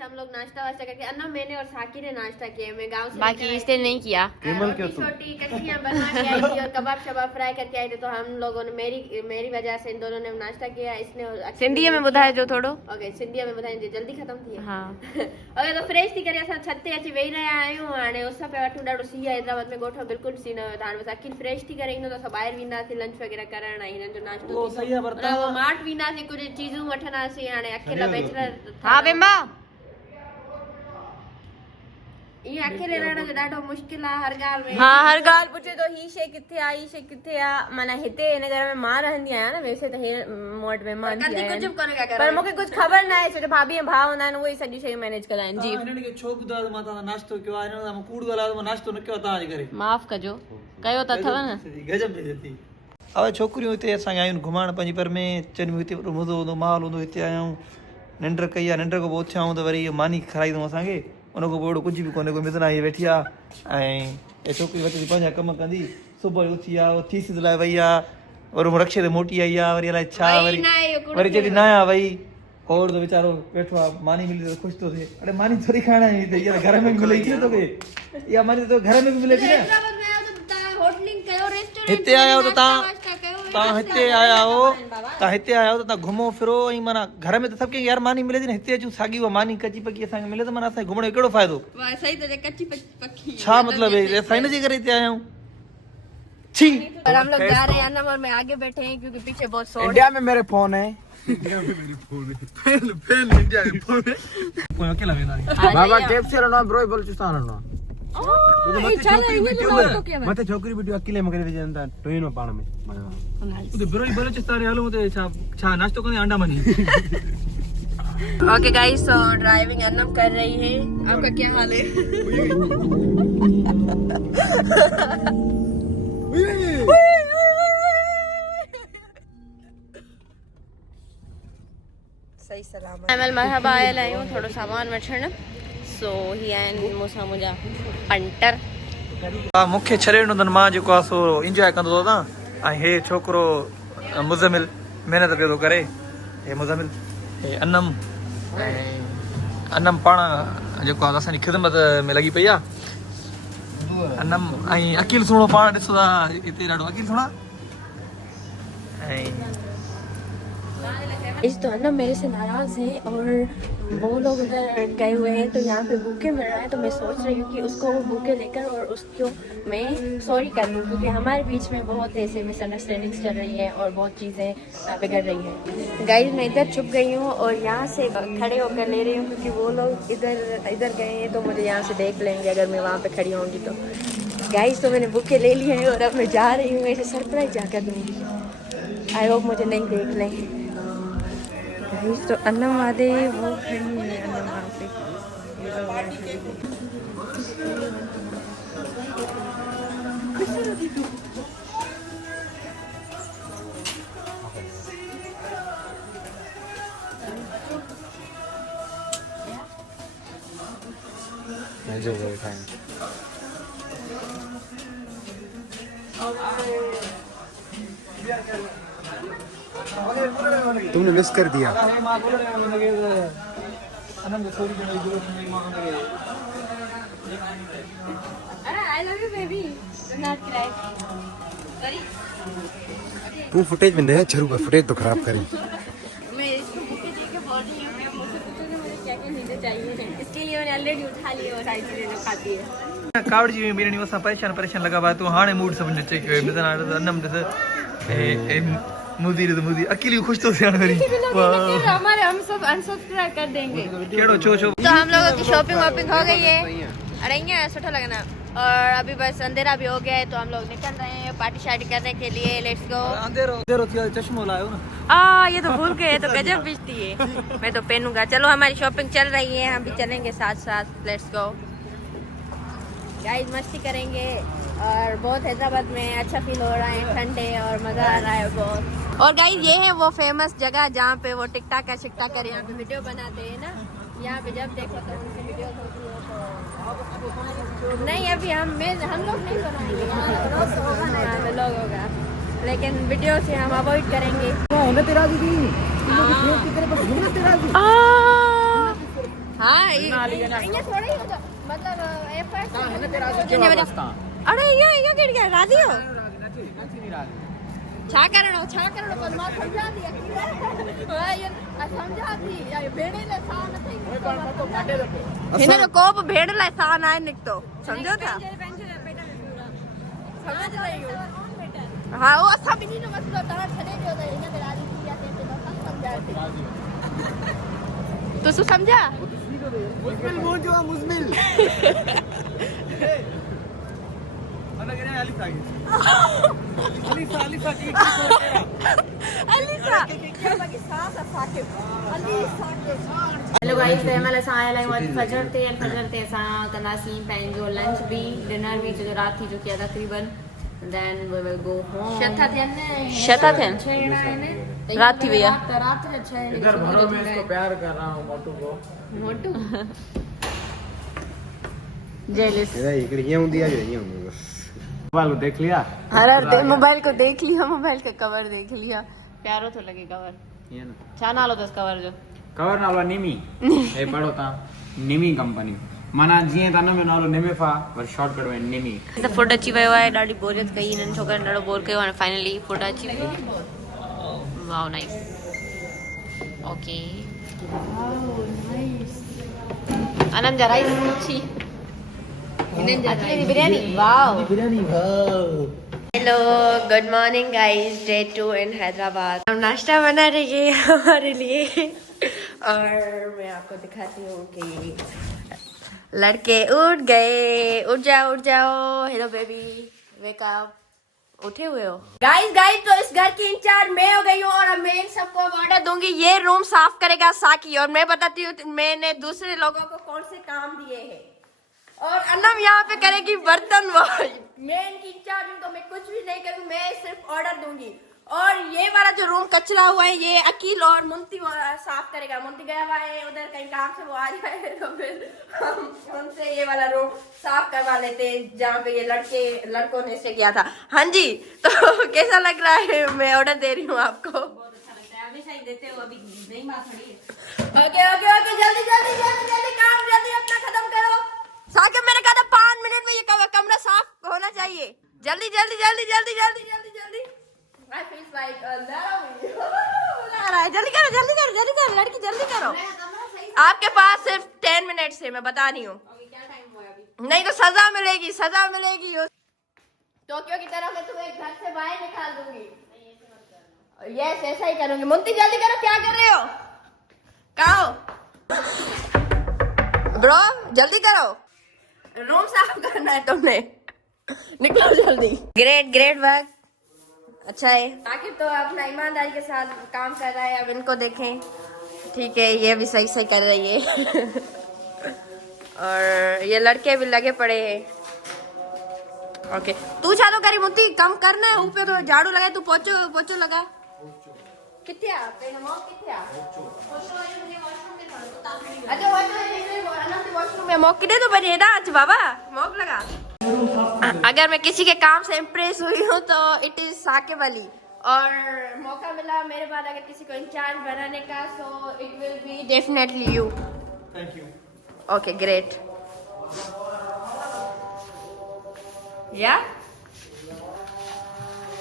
हम लोग नाश्ता वास्ता करके अन्ना मैंने और साकी ने नाश्ता किया। मैं गांव से बाकी इसने नहीं किया। छोटी कच्चियां बनवा के आई थी और कबाब शबाब फ्राई करके आई थी। तो हम लोगों ने मेरी वजह से इन दोनों ने नाश्ता किया। इसने सिंधी में बुधाए जो थोड़ो। ओके सिंधी में बुधाए जल्दी खत्म थी। हाँ ओके तो फ्रेश थी करे असां छत ते अची वेही रहिया आहियूं। हाणे उस पे वठूं ॾाढो सीउ आहे हैदराबाद में ॻोठ में बिल्कुलु सीउ न हुयो। त हाणे बसि अखिल फ्रेश थी करे ईंदो त असां ॿाहिरि वेंदासीं लंच वग़ैरह करण ऐं हिननि जो नाश्तो मार्ट वेंदासीं कुझु चीज़ूं वठंदासीं। हाणे अखिल बैचलर हाँ बिम्बा ये अकेले रहना जो ॾाढो मुश्किल आहे हर ॻाल्हि में। हाँ हर ॻाल्हि पुछे तो ही शइ किथे आहे ही शइ किथे आहे। माना हिते हिन घर में मां रहंदी आहियां न। वैसे त हे मूं वटि महिमान थी आया आहिनि पर मूंखे कुझु ख़बर न आहे छो जो भाभी ऐं भाउ हूंदा आहिनि उहे सॼी शयूं मैनेज कंदा आहिनि। जी हिननि खे छो ॿुधायो त मां तव्हां नाश्तो कयो आहे हिननि सां कूड़ ॻाल्हायो मां नाश्तो न कयो तव्हांजे करे माफ़ कजो कयो त अथव न। गजब बेइज्जती। अब छोकिरियूं हिते असांखे आयूं घुमण पंहिंजी पर में चवनि हिते मज़ो हूंदो माहौल हूंदो हिते आया आहियूं निंड कई आहे निंड खां पोइ उथिया आहियूं त वरी इहो मानी खाराई अथऊं असांखे उन खां पोइ अहिड़ो कुझु बि कोन्हे कोई मिज़ना इहे वेठी आहे ऐं इहा छोकिरी वठी पंहिंजा कम कंदी सुबुह जो उथी आहे थी सिध लाइ वई आहे वरी रक्शे ते मोटी आई आहे वरी अलाए छा वरी चए थी न आया वई और तो बेचारो बैठो आहे मानी मिली तो ख़ुशि थो थिए। अरे मानी थोरी खाइण आई त इहा घर में बि मिले थी तोखे इहा मानी तो घर में बि मिले थी न। हिते आया हो त तव्हां हिते आया हो तव्हां हिते आया हो त तव्हां घुमो फिरो ऐं माना घर में त सभु कंहिंखे यार मानी मिले थी न हिते अचूं साॻी उहा मानी कची पकी असांखे मिले त माना असांखे घुमण जो कहिड़ो फ़ाइदो छा मतिलबु असां हिन जे करे हिते आया आहियूं। छी और हम लोग जा रहे हैं अन्नम और मैं आगे बैठे हैं क्योंकि पीछे बहुत शोर। इंडिया में मेरे फोन है अकेला वेंदा बाबा कैब से रहना ब्रो बोल चुस्ता रहना मते छोकरी वीडियो अकेले मगर विजंदा टोइनो पाण में उते बिरोई बलोचिस्तान हलो उते छा नाश्तो कंदे अंडा मनी। ओके गाइस सो ड्राइविंग अन्नम कर रही है। आपका क्या हाल है? सही सलामत अमल मरहबा आयो थोड़ो सामान वठण सो ही आहिनि मूंसां मुंहिंजा पंटर। मूंखे छॾे ॾिनो अथनि मां जेको आहे सो इंजॉय कंदो हुतां ऐं हे छोकिरो मुज़मिल महिनत पियो थो करे हे मुज़मिल हे अन्नम पाण जेको आहे असांजी ख़िदमत में लॻी पई आहे अन्नम ऐं अकील सुहिणो पाण ॾिसो था हिते ॾाढो अकील सुहिणा ऐं इस तो अन्नम मेरे से नाराज है और वो लोग उधर गए हुए हैं तो यहाँ पे बुके मिल रहा है तो मैं सोच रही हूँ कि उसको बुके लेकर और उसको मैं सॉरी कर लूँ क्योंकि हमारे बीच में बहुत ऐसे मिसअंडरस्टैंडिंग्स चल रही हैं और बहुत चीज़ें बिगड़ रही हैं। गाइस मैं इधर छुप गई हूँ और यहाँ से खड़े होकर ले रही हूँ क्योंकि वो लोग इधर गए हैं तो मुझे यहाँ से देख लेंगे अगर मैं वहाँ पे खड़ी होंगी तो। गाइस तो मैंने बुके ले लिए हैं और अब मैं जा रही हूँ ऐसे सरप्राइज जाकर दूँगी। आई होप मुझे नहीं देख लेंगे। गाइस तो अन्नम वादे वो खड़ी है अन्नम वहाँ पे तुमने मिस कर दिया। तू फुटेज में नया छरू का फुटेज तो खराब करी। मैं इसको बुके दे के बोल रही हूँ कि अब मुझसे पूछोगे मुझे क्या क्या चीज़ें चाहिए इसके लिए मैंने ऑलरेडी उठा लिए और सारी चीज़ें जो खाती है। कावड़ जी बिरणी असां परेशान लगा बा तू हाणे मूड सब ने चेक कयो मिज़ना अन्नम ॾिस मुदी अकेली खुश तो थियण वरी हमारे हम सब अनसब्सक्राइब कर देंगे। केड़ो छो तो हम लोगों की शॉपिंग वॉपिंग हो गई है अरे ये सुठा लगना और अभी बस अंधेरा भी हो गया है तो हम लोग निकल रहे हैं पार्टी शार्टी करने के लिए। Let's go. अंधेरो थिया चश्मो लायो ना ये तो भूल गए तो गजब बिजती है मैं तो पहनूंगा। चलो हमारी शॉपिंग चल रही है हम भी चलेंगे साथ साथ। लेट्स गो गाइस मस्ती करेंगे और बहुत हैदराबाद में अच्छा फील हो रहा है ठंडे और मज़ा आ रहा है बहुत। और गाइस ये है वो फेमस जगह जहाँ पे वो टिकटाकर शिकटाकर यहाँ पे वीडियो बनाते हैं ना। यहाँ पे जब देखो तो उनकी वीडियो होती है तो नहीं अभी हम लोग नहीं बनाएंगे यहाँ पे लोग होगा लेकिन वीडियो से हम अवॉइड करेंगे। हाँ ये थोड़ा ही होगा मतलब एफर्ट अरे ये केड़ गया राजी हो छा करणो पर मां समझा दी ये समझा दी ये भेड़े ले सा न थई हिन रो कोप भेड़ ले सा ना निकतो समझो था समझ रही हो हां वो असा बिनी नो मसलो ता छडे दियो त हिन ते राजी थी या ते न समझा तो सु समझा मुस्मिल बोल जो मुस्मिल हेलो गाइस तंहिंमहिल असां आयल आहियूं अॼु फजर ते असां कंदासीं पंहिंजो लंच बि डिनर बि जो राति थी चुकी आहे तक़रीबन then we will go home शता थियन रात थी वई आहे रात जो 6 इधर भरो मैं इसको प्यार कर रहा हूँ मोटू को मोटू जेलिस ये इकड़ी ये हुंदी है ये हुंदी बस मोबाइल को देख लिया हर मोबाइल को देख लिया मोबाइल का कवर देख लिया प्यारो तो लगे कवर ये ना छा नालो दस कवर जो कवर नालो निमी ए पढ़ो ता निमी कंपनी माना जीअं त में नालो निमिफा पर शॉर्टकट में निमी त फुट अची वियो आहे ॾाढी बोरियत कई हिननि छोकरनि ॾाढो बोर कयो हाणे फाइनली फुट अची वियो वाओ नाइस ओके आनंद जा राइस छी हिननि जा biryani wow hello good morning guys day 2 इन हैदराबाद हम नाश्ता बना रही है हमारे लिए और मैं आपको दिखाती हूँ कि लड़के उठ जाओ हेलो बेबी वेक अप उठे हुए हो गाइस तो इस घर की इंचार्ज मैं हो गई हूँ और अब मैं इन सबको ऑर्डर दूंगी ये रूम साफ करेगा साकी और मैं बताती हूँ मैंने दूसरे लोगों को कौन से काम दिए हैं और अन्नम यहाँ पे करेगी बर्तन वॉश मैं इनकी इंचार्ज हूँ तो मैं कुछ भी नहीं करूँ मैं सिर्फ ऑर्डर दूंगी और ये वाला जो रूम कचरा हुआ है ये अकील और मुंती साफ करेगा मुंती गया हुआ है उधर कहीं काम से वो आ जाए तो फिर हम उनसे ये वाला रूम साफ करवा लेते हैं जहाँ पे ये लड़कों ने से किया था हाँ जी तो कैसा लग रहा है मैं ऑर्डर दे रही हूँ आपको हमेशा ही देते हो अभी नई बात थोड़ी है ओके जल्दी काम जल्दी अपना खत्म करो साकिब मैंने कहा था 5 मिनट में ये कमरा साफ होना चाहिए जल्दी I feel like जल्दी करो लड़की जल्दी करो आपके पास सिर्फ 10 मिनट है मैं बता रही हूँ नहीं तो सजा मिलेगी टोक्यो की तरह मैं तुम्हें घर से बाहर निकाल दूंगी यस ऐसा ही करूंगी मुंती जल्दी करो क्या कर रहे हो कहो ब्रो जल्दी करो रूम साफ करना है तुमने निकलो जल्दी ग्रेट वर्क अच्छा है आखिर तो अपना ईमानदारी के साथ काम कर रहा है अब इनको देखें ठीक है ये भी सही कर रही है और ये लड़के भी लगे पड़े हैं ओके तू चालू करी मुद्दी कम करना है ऊपर तो झाड़ू लगाए तू पोचो लगा किथे आ पेन मो किथे आ अच्छा वॉशरूम में मौक दे तो बने ना आज बाबा मौक लगा अगर मैं किसी के काम से इम्प्रेस हुई हूँ तो इट इज साकिब अली और मौका मिला मेरे बाद अगर किसी को इंचार्ज बनाने का so it will be definitely you thank you okay great या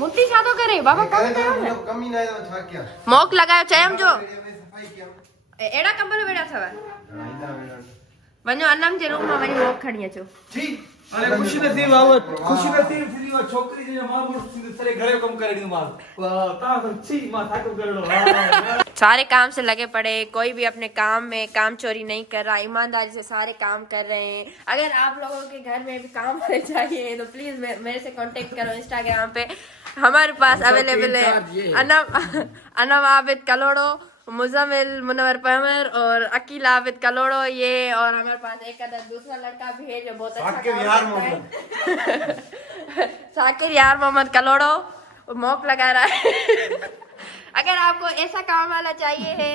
मुट्ठी छातो करे बाबा कम कयो कमी ना छा क्या मौक लगायो चयम जो सफाई किया एड़ा कंबल बेड़ा थवा वञो अनम जे रूम में वञी मौक खणी अचो ठीक अरे खुशी नसीब आवत खुशी नसीब थी वो छोकरी जे मां मुर्सी सरे घरे कम करे दी मां वाह ता छी मां थाको करड़ो सारे काम से लगे पड़े कोई भी अपने काम में काम चोरी नहीं कर रहा ईमानदारी से सारे काम कर रहे हैं अगर आप लोगों के घर में भी काम होने चाहिए तो प्लीज मेरे से कांटेक्ट करो इंस्टाग्राम पे हमारे पास अवेलेबल है अनम आबिद कलोड़ो मुजमिल मुनवर पहमर और अकील आबिद कलोड़ो ये और हमारे पास एक अदर दूसरा लड़का भी है जो बहुत अच्छा काम करता है साकिर यार मोहम्मद कलोड़ो मौक लगा रहा है अगर आपको ऐसा काम वाला चाहिए है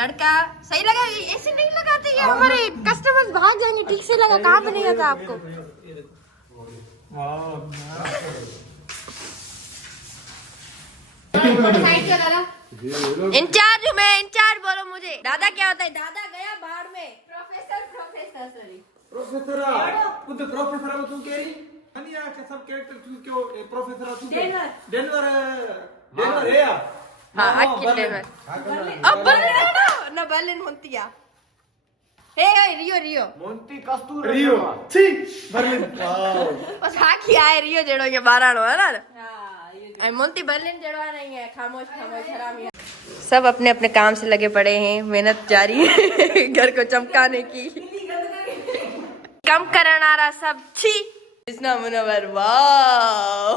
लड़का सही लगा ऐसे नहीं लगाते ये हमारे कस्टमर्स भाग जाएंगे ठीक से लगा कहाँ पे नहीं आता आपको इंचार्ज हूँ मैं इंचार्ज बोलो मुझे दादा क्या होता है दादा गया बाहर में प्रोफेसर प्रोफेसर खुद प्रोफेसर में तू कह रही अनिया के सब कैरेक्टर तू क्यों प्रोफेसर तू डेनवर है या हाँ अखिल डेनवर अब बर्लिन ना बर्लिन मोंटिया हे रियो मोंटी कस्तूर रियो छी बर्लिन वाओ बस हाकी आए रियो जेड़ो ये बाराणो है ना हां मोंटी बर्लिन जेड़ो नहीं है खामोश हरामी है। सब अपने अपने काम से लगे पड़े हैं, मेहनत जारी है घर को चमकाने की। कम करना रहा सब छी इतना मुनवर वाह